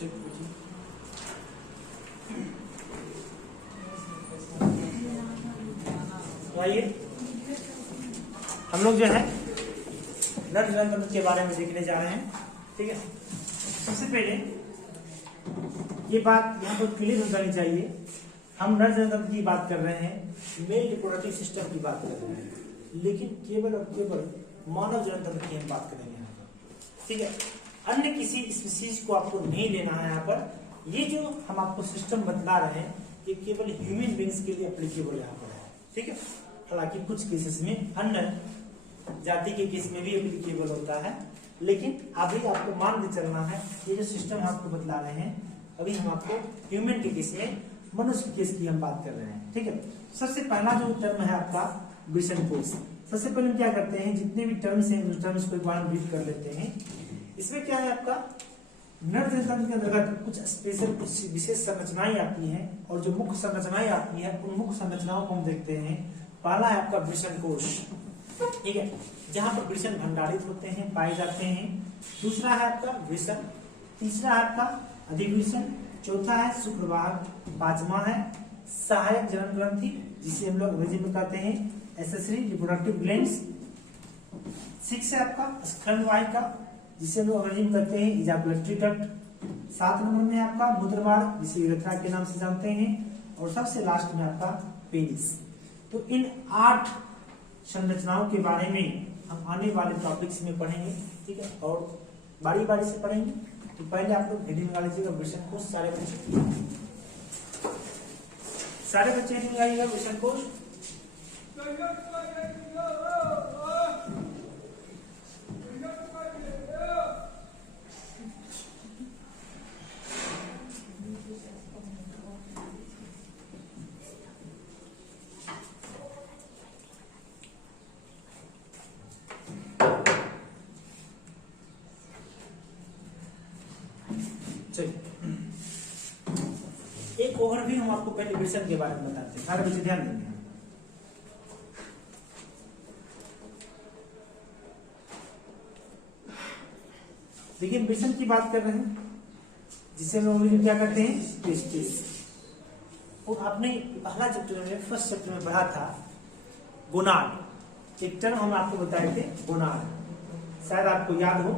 तो आइए हम लोग जो है नर जनन के बारे में देखने जा रहे हैं। ठीक है, सबसे पहले ये बात यहाँ पर क्लियर हो जानी चाहिए, हम नर जनन की बात कर रहे हैं, मेल रिप्रोडक्टिव सिस्टम की बात कर रहे हैं, लेकिन केवल और केवल मानव जनन तंत्र की हम बात करेंगे यहाँ पर। ठीक है, अन्य किसी स्पीशीज को आपको नहीं लेना है यहाँ पर। ये जो हम आपको सिस्टम बतला रहे हैं ये केवल ह्यूमन बींग्स के लिए एप्लीकेबल यहाँ पर है। ठीक है, हालांकि कुछ केसेस में अन्य जाति के केस में भी एप्लीकेबल होता है, लेकिन अभी आपको मान के चलना है ये जो सिस्टम आपको बतला रहे हैं, अभी हम आपको ह्यूमन के केस में, मनुष्य के केस की हम बात कर रहे हैं। ठीक है, सबसे पहला जो टर्म है आपका वृषण कोश। सबसे पहले हम क्या करते हैं, जितने भी टर्म्स हैं उस टर्म्स को एक बार ब्रीफ कर लेते हैं। इसमें क्या है आपका नर जनन के अंतर्गत कुछ स्पेशल, कुछ विशेष संरचनाएं आती हैं, और जो मुख्य संरचनाएं आती है उन मुख्य संरचनाओं को हम देखते हैं। पहला है आपका वृषण कोश। ठीक है, जहां पर वृषण भंडारित होते हैं, पाए जाते हैं। दूसरा है आपका वृषण, तीसरा है आपका अधिवृषण, चौथा है शुक्रवाहक, पांचवा है सहायक जनन ग्रंथि जिसे हम लोग अंग्रेजी में कहते हैं एक्सेसरी रिप्रोडक्टिव ग्लैंड्स। 6 है आपका स्खलन वाहिका जिसे हम लोग अंग्रेजी में कहते हैं इजाकुलेटरी डक्ट। 7 नंबर में आपका मूत्रमार्ग जिसे यूरेथ्रा के नाम से जानते हैं, और सबसे लास्ट में आपका पेनिस। तो इन 8 संरचनाओं के बारे में हम आने वाले टॉपिक्स में पढ़ेंगे। ठीक है, और बारी बारी से पढ़ेंगे। तो पहले आप लोग हेडिंग लगा लीजिएगा वृषण कोश। सारे बच्चे हेडिंग लगाइएगा वृषण कोश। एक ओवरव्यू हम आपको पहले वृषण के बारे में बताते हैं, सारे बच्चे ध्यान देंगे। देखिए वृषण की बात कर रहे हैं जिसे हम क्या करते हैं टेस्टिस। और आपने पहला चैप्टर में, फर्स्ट चैप्टर में पढ़ा था गोनाड। एक टर्म हम आपको बताए थे गोनाड, शायद आपको याद हो।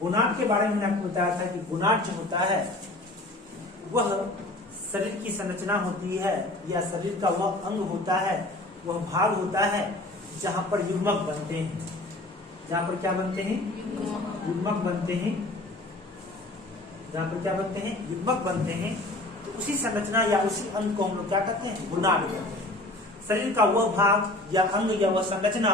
गोनाड के बारे में मैंने आपको बताया था कि गोनाड जो होता है वह शरीर की संरचना होती है, या शरीर का वह अंग होता है, वह भाग होता है जहां पर युग्मक बनते हैं। जहां पर क्या बनते हैं, युग्मक बनते हैं। जहां पर क्या बनते हैं, युग्मक बनते हैं। तो उसी संरचना या उसी अंग को हम लोग क्या कहते हैं, गोनाड कहते हैं। शरीर का वह भाग या अंग या वह संरचना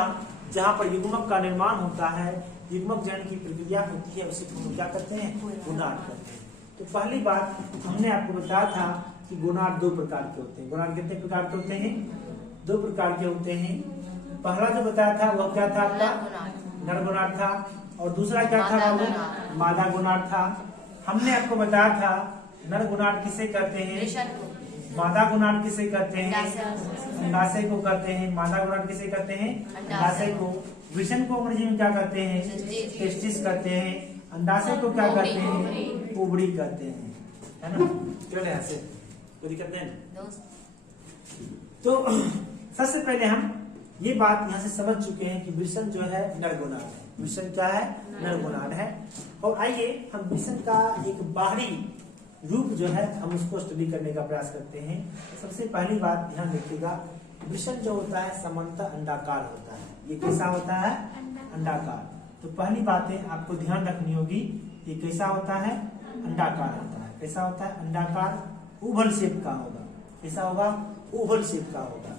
जहां पर युग्मक का निर्माण होता है, युग्मक जनन की प्रक्रिया होती है, उसे हम लोग क्या करते हैं, गोनाड कहते हैं। तो पहली बात हमने आपको बताया था कि गोनाड 2 प्रकार के होते हैं। गोनाड कितने प्रकार के होते हैं, 2 प्रकार के होते हैं। पहला जो बताया था वह क्या था आपका नर गोनाड था, और दूसरा क्या था बाबू, मादा गोनाड था। हमने आपको बताया था नर गोनाड किसे कहते हैं, मादा गोनाड किसे कहते हैं, अंडाशय को कहते हैं। मादा गोनाड किसे कहते हैं, अंडाशय को। वृषण को अंग्रेजी में क्या कहते हैं, टेस्टिस कहते हैं। अंडाशय को क्या कहते हैं, ओवरी कहते हैं, है ना। चलो यहाँ से कोई दिक्कत नहीं। तो सबसे पहले हम ये बात यहाँ से समझ चुके हैं कि वृषण जो है नर गोनाड है। वृषण क्या है, नर गोनाड है। और आइए हम वृषण का एक बाहरी रूप जो है हम उसको स्टडी करने का प्रयास करते हैं। सबसे पहली बात ध्यान रखिएगा, वृषण जो होता है सामान्यतः अंडाकार होता है। ये कैसा होता है, अंडाकार। तो पहली बातें आपको ध्यान रखनी होगी, ये कैसा होता है, अंडाकार होता है। कैसा होता है, अंडाकार, ओवल शेप का होगा। कैसा होगा, ओवल शेप का होगा।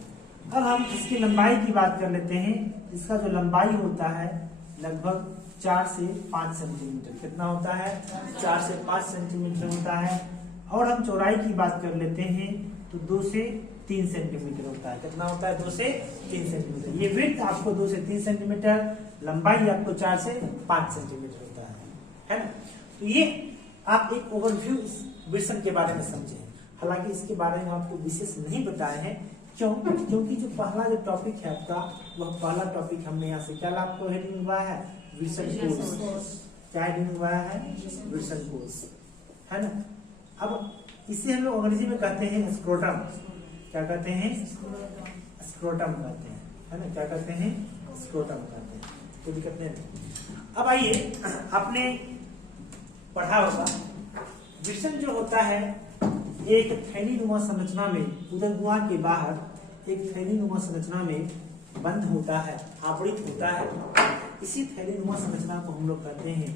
अब हम इसकी लंबाई की बात कर लेते हैं। इसका जो लंबाई होता है लगभग 4 से 5 सेंटीमीटर। कितना होता है, 4 से 5 सेंटीमीटर होता है। और हम चौड़ाई की बात कर लेते हैं तो 2 से 3 सेंटीमीटर होता है। कितना होता है, 2 से 3 सेंटीमीटर। ये विड्थ आपको 2 से 3 सेंटीमीटर, लंबाई आपको 4 से 5 सेंटीमीटर होता है ना। तो ये आप एक ओवरव्यू वृषण के बारे में समझे। हालांकि इसके बारे में आपको विशेष नहीं बताए हैं, क्यों, क्योंकि जो पहला जो टॉपिक है आपका, वह पहला टॉपिक हमने यहाँ से क्या आपको हेडिंग हुआ है, वृषण कोश। क्या हेडिंग हुआ है, वृषण कोश, है ना। अब इसे हम लोग अंग्रेजी में कहते हैं स्क्रोटम। क्या कहते हैं? स्क्रोटम कहते हैं, है ना। क्या कहते हैं? स्क्रोटम कहते हैं। कोई दिक्कत नहीं। अब आइए, आपने पढ़ा होगा वृषण जो होता है एक थैलीनुमा संरचना में, उदर गुहा के बाहर एक थैलीनुमा संरचना में बंद होता है, आवृत होता है। इसी थैलीनुमा संरचना को हम लोग कहते हैं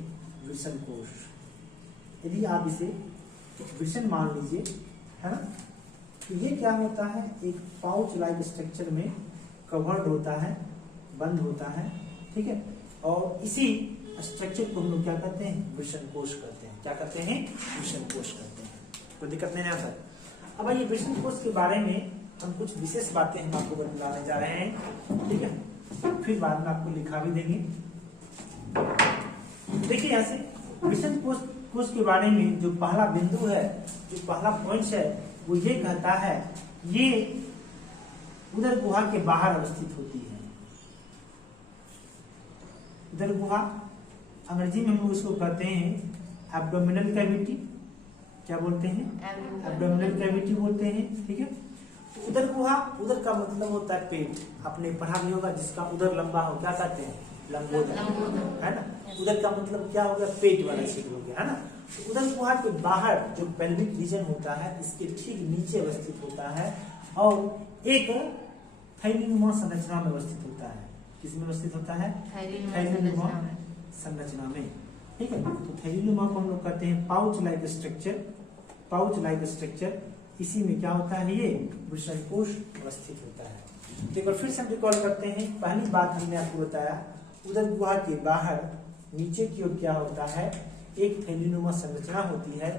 वृषण कोश। यदि आप इसे वृषण मान लीजिए, है ना, तो ये क्या होता है, एक पाउच लाइक स्ट्रक्चर में कवर्ड होता है, बंद होता है, ठीक है। और इसी स्ट्रक्चर को हम लोग क्या कहते हैं? वृषण कोश कहते हैं। क्या कहते हैं? वृषण कोश कहते हैं। कोई दिक्कत नहीं है सर। अब आइए वृषण कोश के बारे में हम कुछ विशेष बातें हम आपको बताने जा रहे हैं, ठीक है। फिर बाद में आपको लिखा भी देंगे। देखिए यहाँ से वृषण कोश के बारे में जो पहला बिंदु है, जो पहला पॉइंट है, वो ये कहता है ये उदर गुहा के बाहर अवस्थित होती है। उदर गुहा अंग्रेजी में हम लोग इसको कहते हैं एब्डोमिनल कैविटी। क्या बोलते हैं? एब्डोमिनल कैविटी बोलते हैं, ठीक है। तो उदर गुहा, उदर का मतलब होता है पेट। आपने पढ़ा भी होगा, जिसका उदर लंबा हो क्या कहते हैं? लंबोदर, है ना। उदर का मतलब क्या हो गया? पेट वाला क्षेत्र हो गया, है ना। तो उदर गुहा के बाहर जो पेल्विक रीजन होता है, इसके ठीक नीचे अवस्थित होता है और एक थैलीनुमा संरचना में अवस्थित होता है। किसमें अवस्थित होता है? थैलीनुमा संरचना में, ठीक है। तो थैलीनुमा को हम लोग कहते हैं pouch like structure. Pouch like structure, इसी में क्या होता है? ये वृषण कोश अवस्थित होता है। तो एक बार फिर से हम रिकॉल करते हैं। पहली बात हमने आपको बताया, उदर गुहा के बाहर नीचे की ओर क्या होता है? एक थैलीनुमा संरचना होती है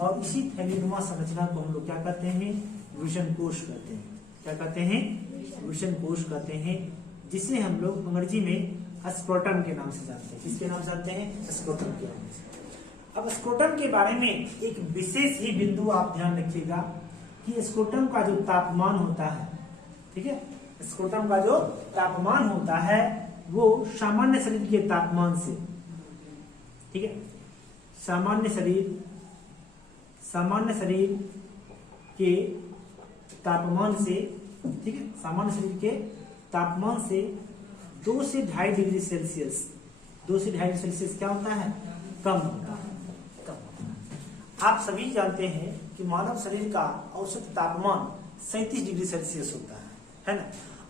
और इसी थैलीनुमा संरचना को हम लोग क्या कहते हैं? वृषण कोश कहते हैं। क्या कहते हैं? वृषण कोश कहते हैं, जिसे हम लोग अंग्रेजी में स्क्रोटम के नाम से जानते हैं। किसके नाम से जानते हैं? स्क्रोटम के नाम से। अब स्क्रोटम के बारे में एक विशेष ही बिंदु आप ध्यान रखिएगा कि स्क्रोटम का जो तापमान होता है, ठीक है, स्क्रोटम का जो तापमान होता है वो सामान्य शरीर के तापमान से, ठीक है, सामान्य शरीर के तापमान से, ठीक है, सामान्य शरीर के तापमान से 2 से 2.5 डिग्री सेल्सियस, 2 से 2.5 डिग्री सेल्सियस क्या होता है? कम होता है, कम होता है। आप सभी जानते हैं कि मानव शरीर का औसत तापमान 37 डिग्री सेल्सियस होता है ना।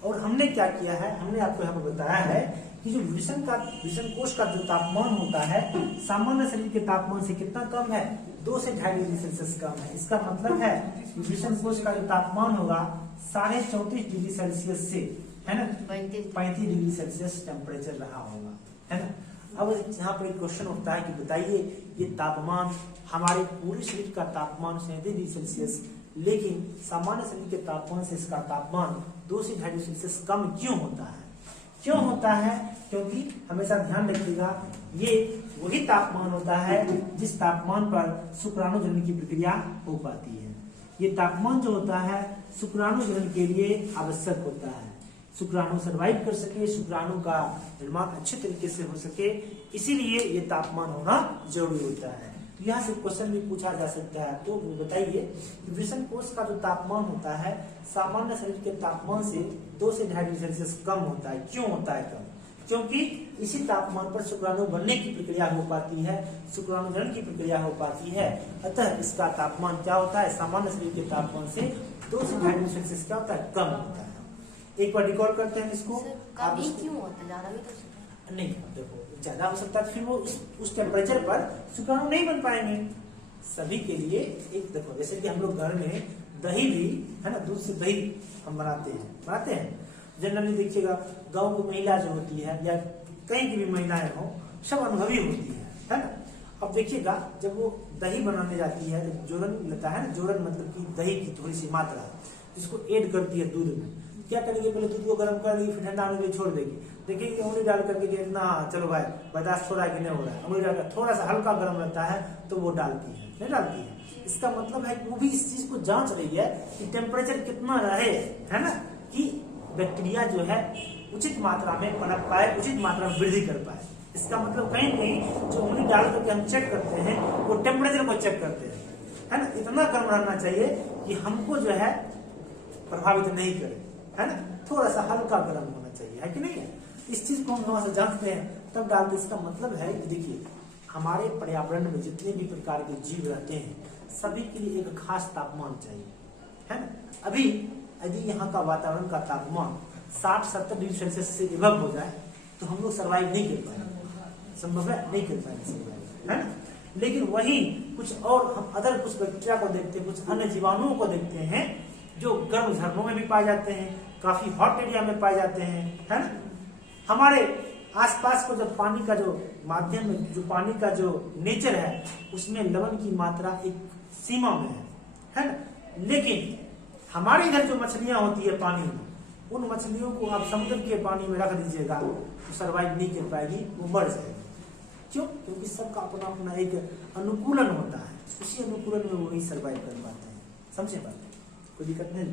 और हमने क्या किया है, हमने आपको यहाँ पर बताया है कि जो वृषण कोश का जो तापमान होता है सामान्य शरीर के तापमान से कितना कम है? 2 से 2.5 डिग्री सेल्सियस कम है। इसका मतलब है कि वृषण कोश का जो तापमान होगा 34.5 डिग्री सेल्सियस से, है ना, 35 डिग्री सेल्सियस टेम्परेचर रहा होगा, है ना। अब यहाँ पर एक क्वेश्चन उठता है कि बताइए ये तापमान हमारे पूरे शरीर का तापमान 37 डिग्री सेल्सियस, लेकिन सामान्य शरीर के तापमान से इसका तापमान 2 से 2.5 डिग्री सेल्सियस कम क्यों होता है? क्यों होता है? क्योंकि हमेशा ध्यान रखिएगा, ये वही तापमान होता है जिस तापमान पर शुक्राणु जनन की प्रक्रिया हो पाती है। ये तापमान जो होता है शुक्राणु जनन के लिए आवश्यक होता है। शुक्राणु सर्वाइव कर सके, शुक्राणु का निर्माण अच्छे तरीके से हो सके, इसीलिए ये तापमान होना जरूरी होता है। तो यहाँ से क्वेश्चन भी पूछा जा सकता है, तो बताइए वृषण कोश का जो तापमान होता है सामान्य शरीर के तापमान से 2 से 2.5 डिग्री सेल्सियस कम होता है। क्यों होता है कम? क्योंकि इसी तापमान पर शुक्राणु बनने की प्रक्रिया हो पाती है, शुक्राणु जनन की प्रक्रिया हो पाती है। अतः इसका तापमान क्या होता है? सामान्य शरीर के तापमान से 2 से 2.5 डिग्री सेल्सियस क्या होता है? कम होता है। एक बार रिकॉल करते हैं इसको। कम ही क्यों होता है? ज्यादा भी तो नहीं, देखो ज्यादा हो सकता है, फिर वो उस टेम्परेचर पर शुक्राणु नहीं बन पाएंगे। सभी के लिए एक देखो, जैसे कि हम लोग घर में दही भी, है ना, दूध से दही हम बनाते हैं। जनरली देखिएगा गांव की महिला जो होती है या कहीं की भी महिलाएं हो, सब अनुभवी होती है ना। अब देखिएगा जब वो दही बनाने जाती है, जब जोरन लेता है ना, जोरन मतलब कि दही की थोड़ी सी मात्रा जिसको ऐड करती है दूध में, क्या करेगी? पहले दूध को गर्म कर देगी, फिर ठंडा होने के लिए छोड़ देगी। देखिए उंगली डाल करके कि इतना चलो भाई बर्दाश्त हो रहा है कि नहीं हो रहा है, उंगली डाल थोड़ा सा हल्का गर्म रहता है तो वो डालती है, नहीं डालती है। इसका मतलब है कि वो भी इस चीज को जांच रही है कि टेम्परेचर कितना रहे, है ना, कि बैक्टीरिया जो है उचित मात्रा में पनप पाए, उचित मात्रा में वृद्धि कर पाए। इसका मतलब कहीं कहीं जो उंगली डाल करके हम चेक करते हैं वो टेम्परेचर को चेक करते हैं, है ना। इतना गर्म रहना चाहिए कि हमको जो है प्रभावित नहीं करे, है ना। थोड़ा सा हल्का गर्म होना चाहिए, है कि नहीं है। इस चीज को हम थोड़ा सा जांचते हैं तब डालते। इसका मतलब है कि देखिए हमारे पर्यावरण में जितने भी प्रकार के जीव रहते हैं सभी के लिए एक खास तापमान चाहिए, है ना। अभी यदि यहाँ का वातावरण का तापमान 60-70 डिग्री सेल्सियस से एबव हो जाए तो हम लोग सर्वाइव नहीं कर पाएंगे, संभव है नहीं कर पाएंगे सर्वाइव, है ना। लेकिन वही कुछ और हम अदर कुछ बैक्टीरिया को देखते हैं, कुछ अन्य जीवाणुओं को देखते हैं जो गर्म झरनों में भी पाए जाते हैं, काफी हॉट एरिया में पाए जाते हैं, है ना। हमारे आसपास को जब पानी का जो माध्यम में जो पानी का जो नेचर है उसमें लवण की मात्रा एक सीमा में है ना। लेकिन हमारे इधर जो मछलियां होती है पानी में, उन मछलियों को आप समुद्र के पानी में रख दीजिएगा तो सर्वाइव नहीं कर पाएगी, वो मर जाएगी। क्यों? क्योंकि सबका अपना अपना एक अनुकूलन होता है, उसी अनुकूलन में वही सर्वाइव कर पाते हैं। समझे बात? कोई दिक्कत नहीं।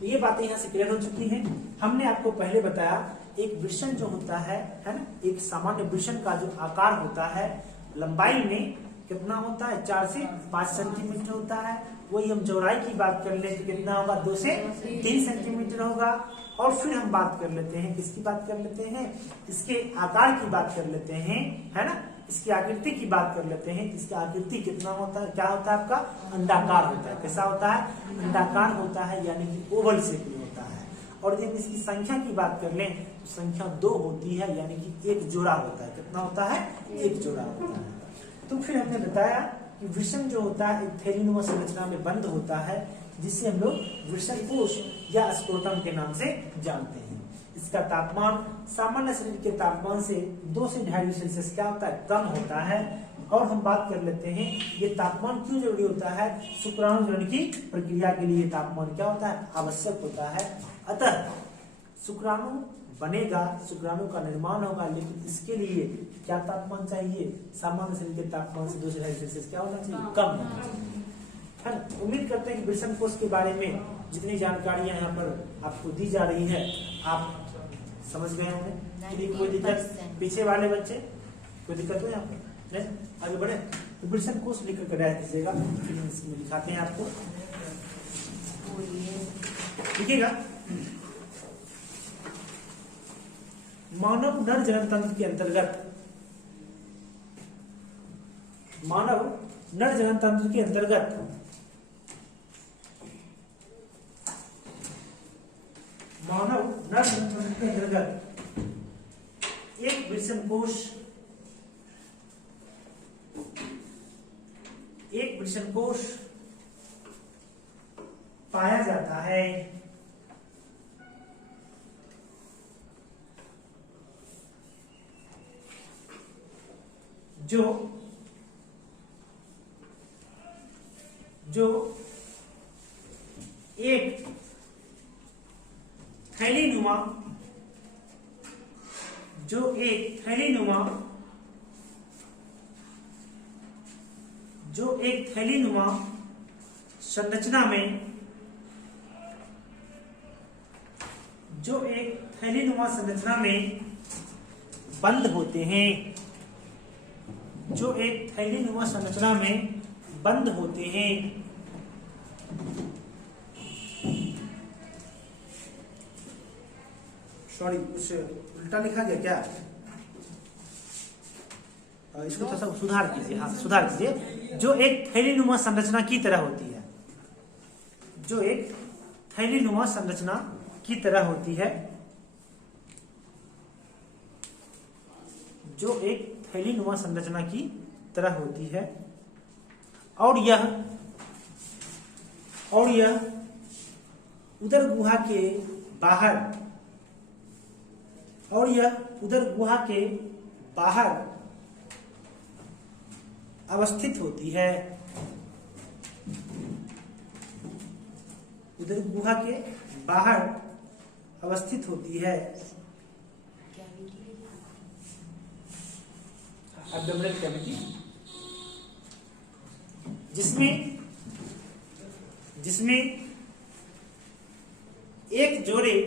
तो ये बातें यहाँ से क्लियर हो चुकी हैं। हमने आपको पहले बताया एक वृषण जो होता है ना, एक सामान्य वृषण का जो आकार होता है लंबाई में कितना होता है, 4 से 5 सेंटीमीटर होता है। वही हम चौड़ाई की बात कर ले तो कितना होगा, 2 से 3 सेंटीमीटर होगा। और फिर हम बात कर लेते हैं, किसकी बात कर लेते हैं, इसके आकार की बात कर लेते हैं, है ना। इसकी आकृति की बात कर लेते हैं। इसकी आकृति कितना होता है, क्या होता है आपका, अंडाकार होता है। कैसा होता है, अंडाकार होता है, यानी कि ओवल शेप में होता है। और जब इसकी संख्या की बात कर लें तो संख्या 2 होती है, यानी कि एक जोड़ा होता है। कितना होता है, एक जोड़ा होता है। तो फिर हमने बताया कि वृषण जो होता है एक थैलीनुमा संरचना में बंद होता है, जिसे हम लोग वृषण कोश या स्क्रोटम के नाम से जानते हैं। इसका तापमान सामान्य शरीर के तापमान से 2 से 2.5 डिग्री सेल्सियस क्या होता है, कम होता है। और हम बात कर लेते हैं ये तापमान क्यों जरूरी होता है, शुक्राणुजनन की प्रक्रिया के लिए तापमान क्या होता है, आवश्यक होता है। अतः शुक्राणु बनेगा, शुक्राणु का निर्माण होगा, लेकिन इसके लिए क्या तापमान चाहिए, सामान्य शरीर के तापमान से 2 से 2.5 सेल्सियस क्या होना चाहिए, कम होना चाहिए, है ना। उम्मीद करते हैं कि वृषण कोश के बारे में जितनी जानकारियां यहाँ पर आपको दी जा रही है आप समझ गए होंगे। कोई दिक्कत, पीछे वाले बच्चे कोई दिक्कत हो यहाँ पर नहीं, आगे बढ़े। तो वृषण कोश लिख कर रह दीजिएगा, इसमें दिखाते हैं आपको, लिखिएगा। मानव नर जनन तंत्र के अंतर्गत, मानव नर जनन तंत्र के अंतर्गत मानव नर जनन तंत्र के अंतर्गत एक वृषण कोश पाया जाता है, जो एक थैलीनुमा संरचना में बंद होते हैं, जो एक थैलीनुमा संरचना में बंद होते हैं। सॉरी, कुछ उल्टा लिखा गया क्या, इसको थोड़ा सा सुधार कीजिए। हाँ, सुधार कीजिए। जो एक थैलीनुमा संरचना की तरह होती है, जो एक थैलीनुमा संरचना की तरह होती है, जो एक थैलीनुमा संरचना की तरह होती है। और यह उदर गुहा के बाहर अवस्थित होती है। उदर गुहा के बाहर अवस्थित होती है। एब्डोमिनल कैविटी, जिसमें एक जोड़े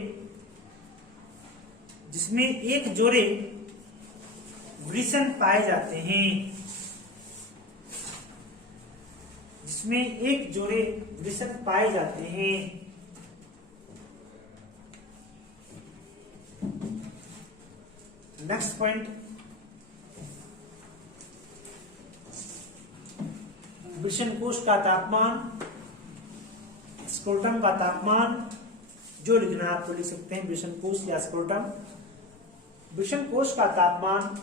वृषण पाए जाते हैं, जिसमें एक जोड़े वृषण पाए जाते हैं। नेक्स्ट पॉइंट, वृषण कोश का तापमान, स्क्रोटम का तापमान, जो लिखना है आपको लिख सकते हैं, वृषण कोश या स्क्रोटम। वृषण कोश का तापमान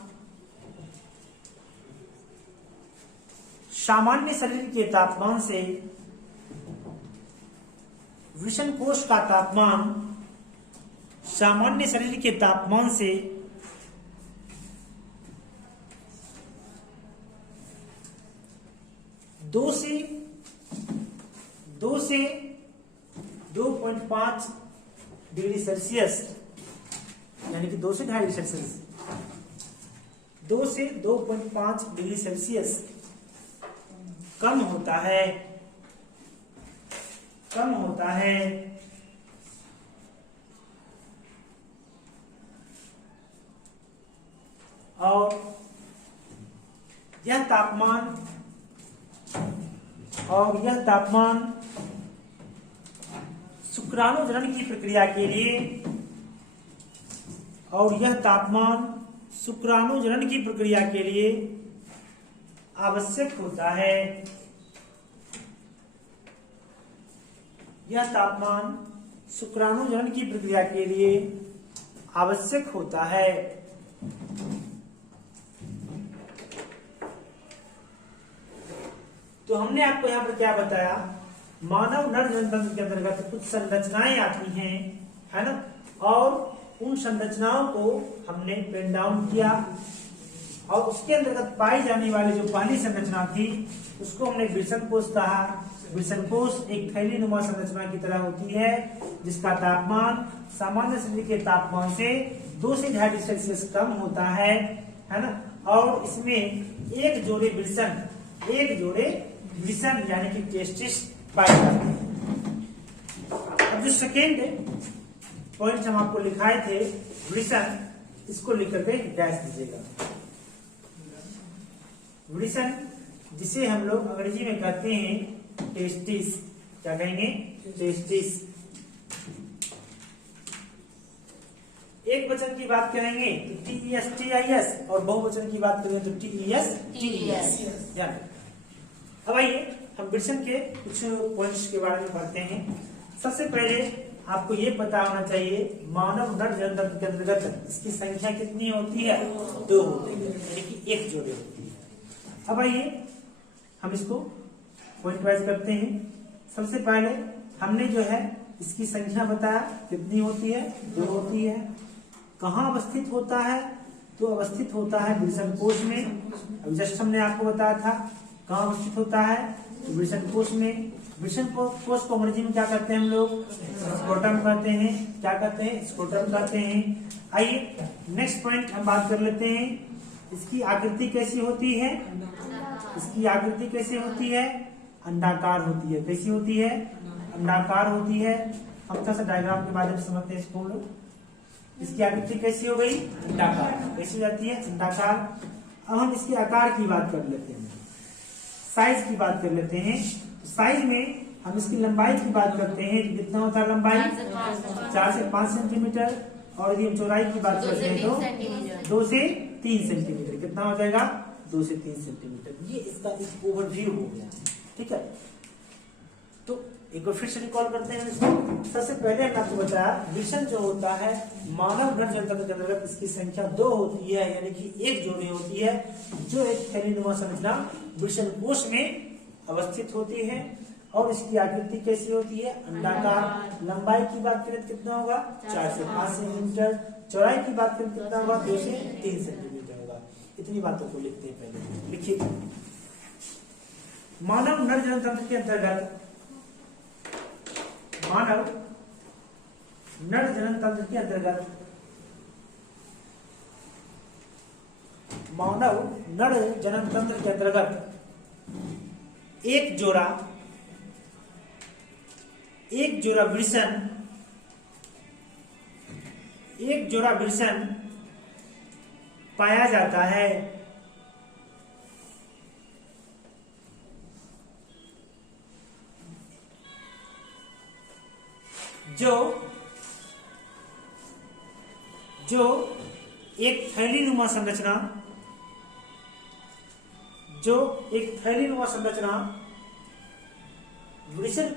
सामान्य शरीर के तापमान से, वृषण कोश का तापमान सामान्य शरीर के तापमान से 2 से 2.5 डिग्री सेल्सियस, यानी कि 2 से 2.5 डिग्री सेल्सियस, 2 से 2.5 डिग्री सेल्सियस कम होता है, और यह तापमान शुक्राणुजनन की प्रक्रिया के लिए, आवश्यक होता है। यह तापमान शुक्राणुजनन की प्रक्रिया के लिए आवश्यक होता है। तो हमने आपको यहाँ पर क्या बताया, मानव नर जनतंत्र के अंतर्गत कुछ संरचनाएं आती हैं, है ना, और उन संरचनाओं को हमने पेन डाउन किया, और उसके अंतर्गत पाई जाने वाली जो पहली संरचना थी उसको हमने वृषण कोश कहा। वृषण कोश एक थैलीनुमा संरचना की तरह होती है, जिसका तापमान सामान्य शरीर के तापमान से 2 से 2.5 डिग्री सेल्सियस कम होता है ना, और इसमें एक जोड़े वृषण यानी कि टेस्टिस पाए जाते हैं। अब जो सेकेंड पॉइंट हम आपको लिखाए थे वृषण, इसको लिख करके डैश दीजिएगा। वृषण, जिसे हम लोग अंग्रेजी में कहते हैं टेस्टिस, क्या कहेंगे, टेस्टिस। एक वचन की बात करेंगे तो TESTIS, और बहुवचन की बात करेंगे तो TES। अब आइए हम वृषण के कुछ पॉइंट्स के बारे में पढ़ते हैं। सबसे पहले आपको ये पता होना चाहिए, मानव नर जनतंत्र के अंतर्गत इसकी संख्या कितनी होती है, 2 होती है, यानी कि 1 जोड़े होती है। अब आइए हम इसको पॉइंट वाइज करते हैं। सबसे पहले हमने जो है इसकी संख्या बताया, कितनी होती है, 2 होती है। कहाँ अवस्थित होता है, तो अवस्थित होता है वृषण कोश में। अब जस्ट हमने आपको बताया था कहाँ अवस्थित होता है, वृषण कोश में। वृषण कोश को अंग्रेजी में क्या कहते हैं हम लोग, स्क्रोटम कहते हैं। क्या कहते हैं, स्क्रोटम कहते हैं। आइए नेक्स्ट पॉइंट हम बात कर लेते हैं, इसकी आकृति कैसी होती है। इसकी आकृति कैसी होती है, अंडाकार होती है। कैसी होती है, अंडाकार होती है। हम थोड़ा सा डायग्राम के माध्यम से समझते हैं इसको लोग। इसकी आकृति कैसी हो गई, अंडाकार। कैसी हो जाती है, अंडाकार। अब हम इसके आकार की बात कर लेते हैं, साइज की बात कर लेते हैं। साइज में हम इसकी लंबाई की बात करते हैं, कितना होता है लंबाई, 4 से 5 सेंटीमीटर, और यदि हम चौड़ाई की बात करते हैं तो 2 से 3 सेंटीमीटर। कितना हो जाएगा, 2 से 3 सेंटीमीटर। ये इसका एक ओवरव्यू हो गया, ठीक है। तो एक बार फिर से रिकॉल करते हैं इसको। सबसे पहले हमने आपको बताया वृषण जो होता है मानव नर जनतंत्र के अंतर्गत इसकी संख्या 2 होती है, यानी कि 1 जोड़ी होती है, जो एक थैलीनुमा संरचना वृषण कोश में अवस्थित होती है, और इसकी आकृति कैसी होती है, अंडाकार। लंबाई की बात करें तो कितना होगा, 4 से 5 सेंटीमीटर। चौड़ाई की बात करें कितना होगा, 2 से 3 सेंटीमीटर होगा। इतनी बातों को लिखते हैं पहले। लिखिए, मानव नर जनतंत्र के अंतर्गत, मानव नर जनतंत्र के अंतर्गत, मानव नर जनतंत्र के अंतर्गत एक जोड़ा वृषण पाया जाता है। जो एक थैलीनुमा संरचना वृषण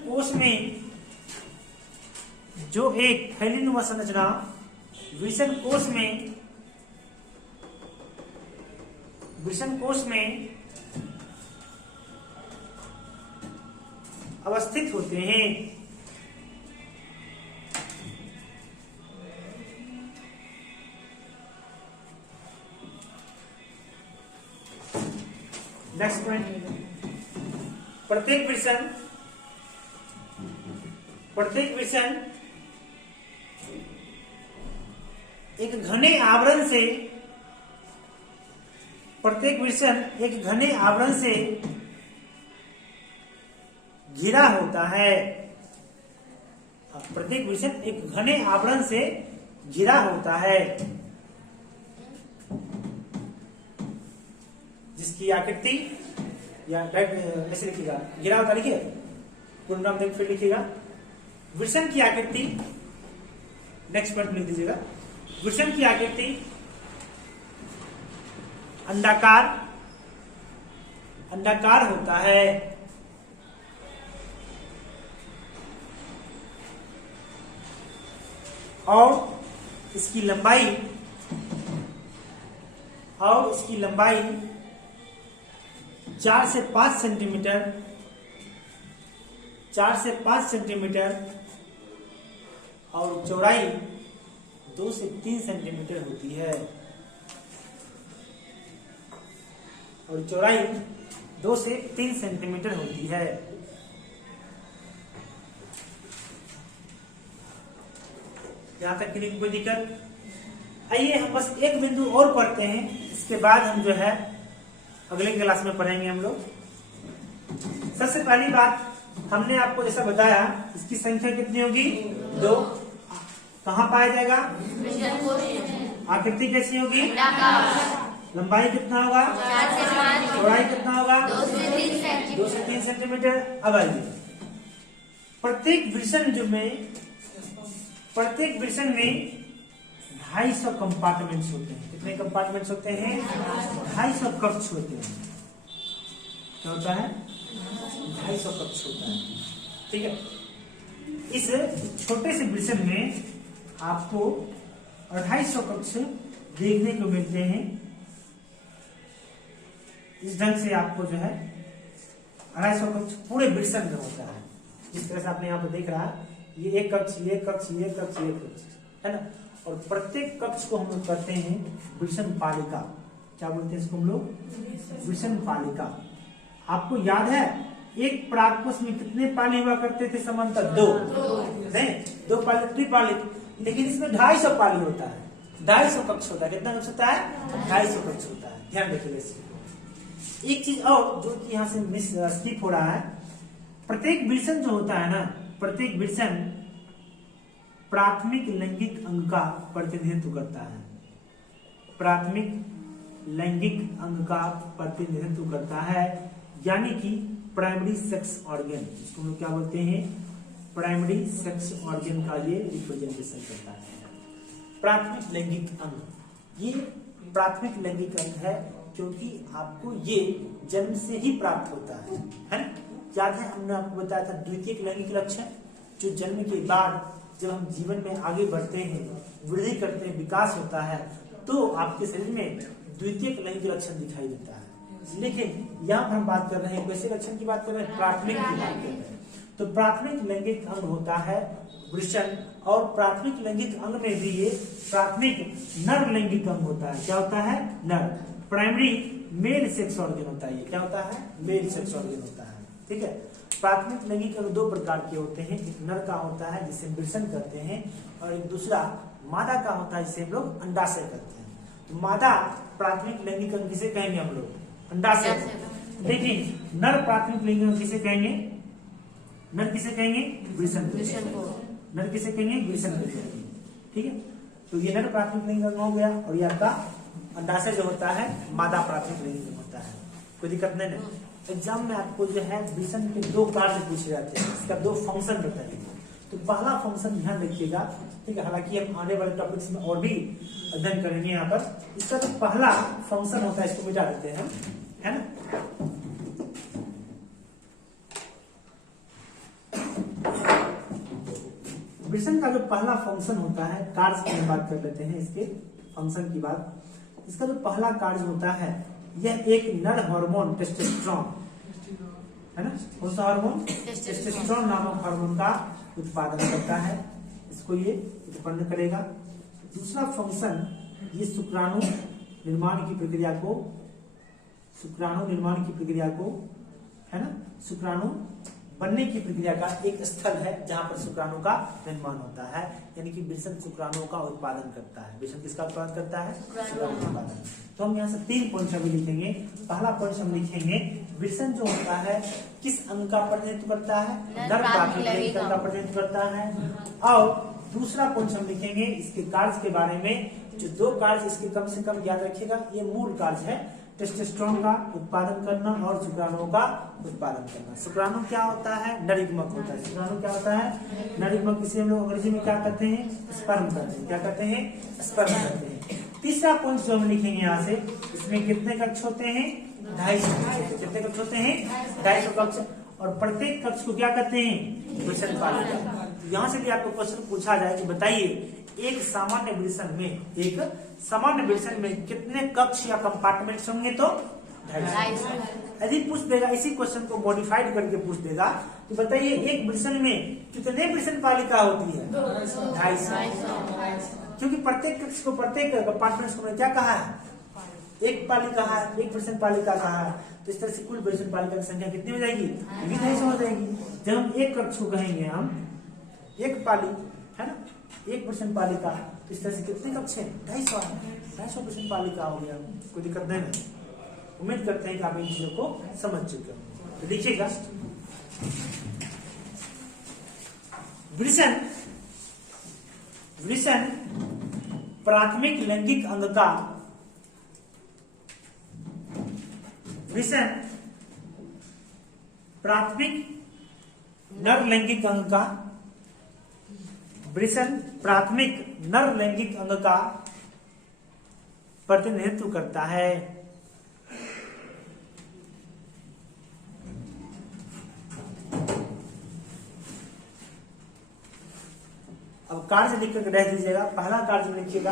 कोश में अवस्थित होते हैं। नेक्स्ट पॉइंट, प्रत्येक वृषण एक घने आवरण से घिरा होता है। प्रत्येक वृषण एक घने आवरण से घिरा होता है, जिसकी आकृति या ऐसे लिखिएगा, घिरा होता लिखिए, पूर्ण नाम देख फिर लिखिएगा। वृषण की आकृति, नेक्स्ट पॉइंट लिख दीजिएगा, वृषण की आकृति अंडाकार होता है। और इसकी लंबाई 4 से 5 सेंटीमीटर और चौड़ाई 2 से 3 सेंटीमीटर होती है। यहां तक के कोई दिक्कत? आइए हम बस एक बिंदु और पढ़ते हैं, इसके बाद हम जो है अगले क्लास में पढ़ेंगे हम लोग। सबसे पहली बात, हमने आपको जैसा बताया, इसकी संख्या कितनी होगी? 2। कहाँ पाया जाएगा? आकृति कैसी होगी? लंबाई कितना होगा? 4 से 5, चौड़ाई कितना होगा? 2 से 3 सेंटीमीटर। अब आइए, प्रत्येक वृषण में 250 कंपार्टमेंट्स होते हैं। कितने कंपार्टमेंट्स होते हैं? 250 कक्ष होते हैं। क्या होता है? 250 कक्ष होता है। ठीक है, इस छोटे से वृषण में आपको 250 कक्ष देखने को मिलते हैं। इस ढंग से आपको जो है 250 कक्ष पूरे वृषण में होता है। जिस तरह से आपने यहाँ पे देख रहा है, ये एक कक्ष, ये कक्ष, ये कक्ष, ये कक्ष, है ना। और प्रत्येक कक्ष को हम लोग कहते हैं वृषण पालिका। क्या बोलते हैं इसको हम लोग? वृषण पालिका। आपको याद है एक परागकोश में कितने पाली हुआ करते थे समांतर? 2 नहीं, 2 पाली, त्रिपालिक। लेकिन इसमें 250 पाली होता है, 250 कक्ष होता है। कितना कक्ष होता है? 250 कक्ष होता है। ध्यान रखिएगा इसको। एक चीज और जो कि यहाँ से स्किप हो रहा है, प्रत्येक वृषण जो होता है ना, प्रत्येक वृषण प्राथमिक लैंगिक अंग का प्रतिनिधित्व करता है। प्राथमिक लैंगिक अंग का प्रतिनिधित्व करता है, यानी कि प्राइमरी सेक्स ऑर्गन, इसको हम लोग क्या बोलते हैं? प्राइमरी सेक्स ऑर्गन का ये रिप्रेजेंटेशन करता है। प्राथमिक लैंगिक अंग, ये प्राथमिक लैंगिक अंग है क्योंकि आपको ये जन्म से ही प्राप्त होता है ना। याद है हमने आपको बताया था द्वितीयक लैंगिक लक्षण, जो जन्म के बाद जब हम जीवन में आगे बढ़ते हैं, वृद्धि करते हैं, विकास होता है, तो आपके शरीर में द्वितीयक लैंगिक लक्षण दिखाई देता है। लेकिन यहाँ पर हम बात कर रहे हैं कैसे लक्षण की बात कर रहे हैं? प्राथमिक की बात कर रहे हैं। तो प्राथमिक लैंगिक अंग होता है वृषण, और प्राथमिक लैंगिक अंग में भी ये प्राथमिक नर लैंगिक अंग होता है। क्या होता है? नर। प्राइमरी मेल सेक्स ऑर्गन होता है। ये क्या होता है? मेल सेक्स ऑर्गन होता है। ठीक है, प्राथमिक लैंगिक अंग 2 प्रकार के होते हैं। एक नर का होता है जिसे वृषण कहते हैं, और एक दूसरा मादा का होता है जिसे हम लोग अंडाशय कहते हैं। तो मादा प्राथमिक लैंगिक अंग किसे कहेंगे हम लोग? अंडाशय। लेकिन नर प्राथमिक लैंगिक अंग किसे कहेंगे? नर किसे कहेंगे? वृषण। नर किसे कहेंगे? वृषण कहेंगे। ठीक है, तो ये नर प्राथमिक लैंगिक अंग हो गया, और ये आपका अंडाशय जो होता है मादा प्राथमिक लिंग में होता है। कोई दिक्कत नहीं ना। एग्जाम में आपको जो है वृषण के 2 कार्य पूछे जाते हैं, इसका 2 फंक्शन बताइए। तो पहला फंक्शन ध्यान रखिएगा, ठीक है। हालांकि हम आने वाले टॉपिक्स में और भी अध्ययन करेंगे यहाँ पर। इसका जो पहला फंक्शन होता है इसको मिटा देते हैं, है ना। वृषण का जो पहला फंक्शन होता है, कार्य की बात कर लेते हैं इसके फंक्शन की बात। इसका जो पहला कार्य होता है यह एक नर हार्मोन टेस्टोस्टेरोन, है ना। कौन सा हार्मोन? टेस्टोस्टेरोन नामक हार्मोन का उत्पादन करता है, इसको ये उत्पन्न करेगा। दूसरा फंक्शन, ये शुक्राणु निर्माण की प्रक्रिया को, है ना, शुक्राणु बनने की प्रक्रिया का एक स्थल है जहां पर शुक्राणु का निर्माण होता है। यानी कि वृषण शुक्राणुओं का उत्पादन करता है। वृषण किसका उत्पादन करता है? शुक्राणु का उत्पादन। तो हम यहाँ से 3 पॉइंट अभी लिखेंगे। पहला पॉइंट हम लिखेंगे वृषण जो होता है किस अंग का प्रतिनिधित्व करता है? नर प्राथमिक लिंग का प्रतिनिधित्व करता है। और दूसरा पॉइंट हम लिखेंगे इसके कार्य के बारे में। जो 2 कार्य इसके कम से कम याद रखिएगा, ये मूल कार्य है, टेस्टोस्टेरोन का उत्पादन करना और शुक्राणुओं का उत्पादन करना। शुक्राणु क्या होता है? नरयुग्मक होता है। शुक्राणु क्या होता है? नरयुग्मक। इसे हम लोग अंग्रेजी में क्या कहते हैं? स्पर्म कहते हैं। क्या कहते हैं? स्पर्म कहते हैं। तीसरा पॉइंट जो हम लिखेंगे यहाँ से, इसमें कितने कक्ष होते हैं? 250। कितने कक्ष होते हैं? 250 कक्ष। और प्रत्येक कक्ष को क्या कहते हैं? वृषण पालिका। यहाँ से भी आपको क्वेश्चन पूछा जाए कि बताइए एक सामान्य वृषण में कितने कक्ष या कंपार्टमेंट्स होंगे? तो 250। यदि पूछ देगा, इसी क्वेश्चन को मॉडिफाइड करके पूछ देगा कि बताइए एक वृषण में कितने वृषण पालिका होती है? 250। क्योंकि प्रत्येक कक्ष को, प्रत्येक कंपार्टमेंट्स को क्या कहा है? एक पालिका है, एक वृषण पालिका कहा है। तो इस तरह से कुल वृषण पालिका की संख्या कितनी हो जाएगी? 250 हो जाएगी। जब हम एक कक्ष को कहेंगे हम एक पाली, है ना, एक वृषण पालिका, तो इस तरह से कितने कक्ष है? 250 वृषण पालिका हो गया। कोई दिक्कत नहीं ना। उम्मीद करते हैं कि आप इन चीजों को समझ चुके हो। तो देखिएगा, वृषण प्राथमिक लैंगिक अंग का, वृषण प्राथमिक नर लैंगिक अंग का, वृषण प्राथमिक नर लैंगिक अंग का प्रतिनिधित्व करता है। अब कार्य लिख कर रह दीजिएगा। पहला कार्य लिखिएगा,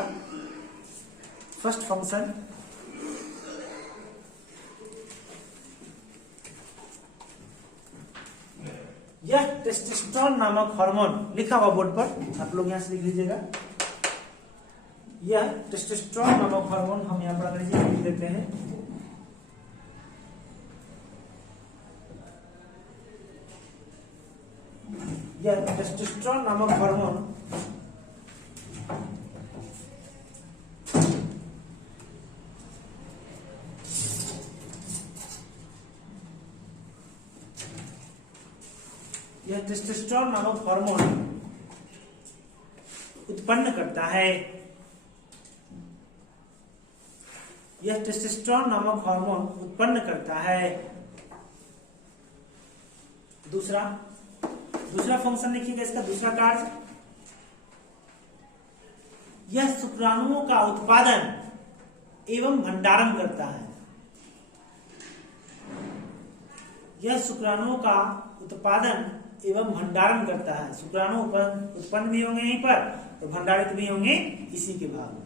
फर्स्ट फंक्शन, यह टेस्टोस्टेरोन नामक हार्मोन, लिखा हुआ बोर्ड पर, आप लोग यहां से लिख लीजिएगा। यह टेस्टोस्टेरोन नामक हार्मोन, हम यहां पर अंग्रेजी में लिख देते हैं। यह टेस्टोस्टेरोन नामक हार्मोन उत्पन्न करता है। यह टेस्टोस्टेरोन नामक हार्मोन उत्पन्न करता है। दूसरा फंक्शन लिखिएगा इसका, दूसरा कार्य, यह शुक्राणुओं का उत्पादन एवं भंडारण करता है। यह शुक्राणुओं का उत्पादन एवं भंडारण करता है। शुक्राणु उत्पन्न भी होंगे यहीं पर और भंडारित भी होंगे इसी के भाग में।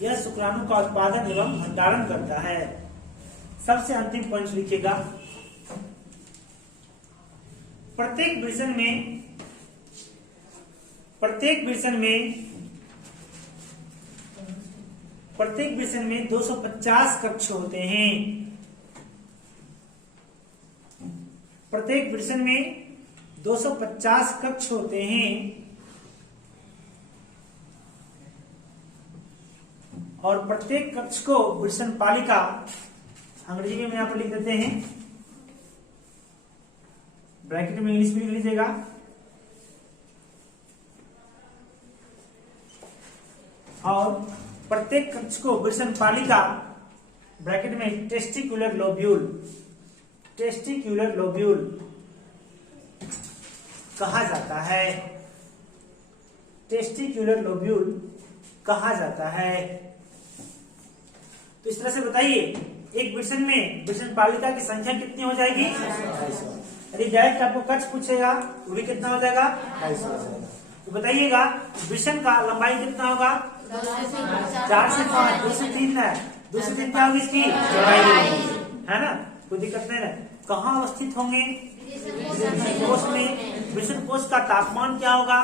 यह शुक्राणु का उत्पादन एवं भंडारण करता है। सबसे अंतिम पॉइंट लिखिएगा, प्रत्येक वृषण में 250 कक्ष होते हैं। प्रत्येक वृषण में 250 कक्ष होते हैं और प्रत्येक कक्ष को वृषण पालिका, अंग्रेजी में यहां पर लिख देते हैं, ब्रैकेट में इंग्लिश में लिख लीजिएगा, और प्रत्येक कक्ष को वृषण पालिका ब्रैकेट में टेस्टिकुलर लोब्यूल कहा जाता है। टेस्टिकुलर लोब्यूल कहा जाता है। तो इस तरह से बताइए, एक वृषण में वृषण पालिका की संख्या कितनी हो जाएगी? 250। यदि डायरेक्ट आपको कक्ष पूछेगा वो भी कितना हो जाएगा? 250। तो बताइएगा वृषण का लंबाई कितना होगा? 4 से 5, 2 से 3 है। 2 से 3 क्या होगी इसकी चौड़ाई, है ना? कोई दिक्कत नहीं है। कहाँ अवस्थित होंगे? वृषण कोश में। वृषण कोश का तापमान क्या होगा?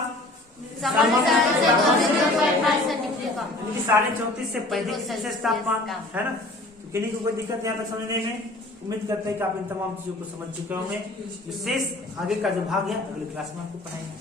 34.5 से 35 सेल्सियस तापमान, है ना? तो किन्हीं को कोई दिक्कत यहाँ तक समझने में? उम्मीद करते हैं कि आप इन तमाम चीजों को समझ चुके होंगे। विशेष आगे का जो भाग है अगली क्लास में आपको पढ़ाएंगे।